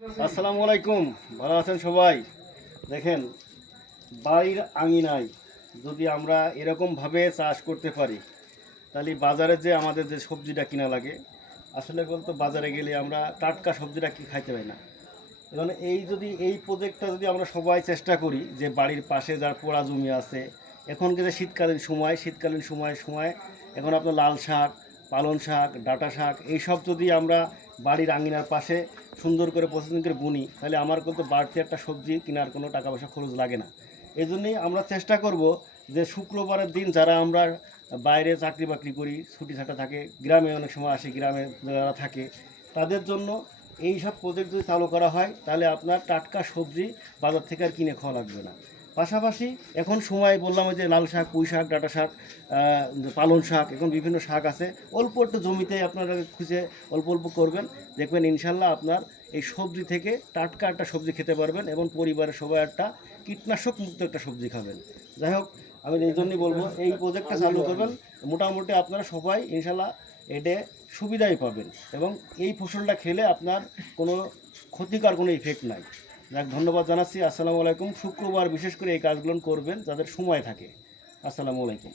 আসসালামু আলাইকুম, ভালো আছেন সবাই? দেখেন, বাড়ির আঙিনায় যদি আমরা এরকমভাবে চাষ করতে পারি, তাহলে বাজারে যে আমাদের যে সবজিটা কিনা লাগে, আসলে বলতে বাজারে গেলে আমরা টাটকা সবজিটা কি খাইতে পাই না। এবং এই প্রজেক্টটা যদি আমরা সবাই চেষ্টা করি, যে বাড়ির পাশে যার পোড়া জমি আছে, এখন কিন্তু শীতকালীন সময় এখন আপনার লাল শাক, পালং শাক, ডাঁটা শাক এইসব যদি আমরা বাড়ির আঙিনার পাশে সুন্দর করে প্রসেসিং করে বুনি, তাহলে আমার কিন্তু বাড়তি একটা সবজি কেনার কোনো টাকা পয়সা খরচ লাগে না। এই জন্যেই আমরা চেষ্টা করব যে শুক্রবারের দিন যারা আমরা বাইরে চাকরি বাকরি করি, ছুটি ছাটা থাকে, গ্রামে অনেক সময় আসি, গ্রামে যারা থাকে তাদের জন্য এই সব প্রজেক্ট যদি চালু করা হয়, তাহলে আপনার টাটকা সবজি বাজার থেকে আর কিনে খাওয়া লাগবে না। পাশাপাশি এখন সময় বললাম যে লাল শাক, পুঁই শাক, ডাঁটা শাক, পালং শাক, এখন বিভিন্ন শাক আছে। অল্প একটু জমিতে আপনারা খুঁজে অল্প অল্প করবেন, দেখবেন ইনশাল্লাহ আপনার এই সবজি থেকে টাটকা একটা সবজি খেতে পারবেন এবং পরিবারের সবাই একটা কীটনাশক মুক্ত একটা সবজি খাবেন। যাই হোক, আমি এই জন্যই বলবো এই প্রজেক্টটা চালু করবেন, মোটামুটি আপনারা সবাই ইনশাল্লাহ এটা সুবিধাই পাবেন এবং এই ফসলটা খেলে আপনার কোনো ক্ষতিকর কোনো ইফেক্ট নাই। যাক, ধন্যবাদ জানাচ্ছি। আসসালামু আলাইকুম। শুক্রবার বিশেষ করে এই কাজগুলো করবেন যাদের সময় থাকে। আসসালামু আলাইকুম।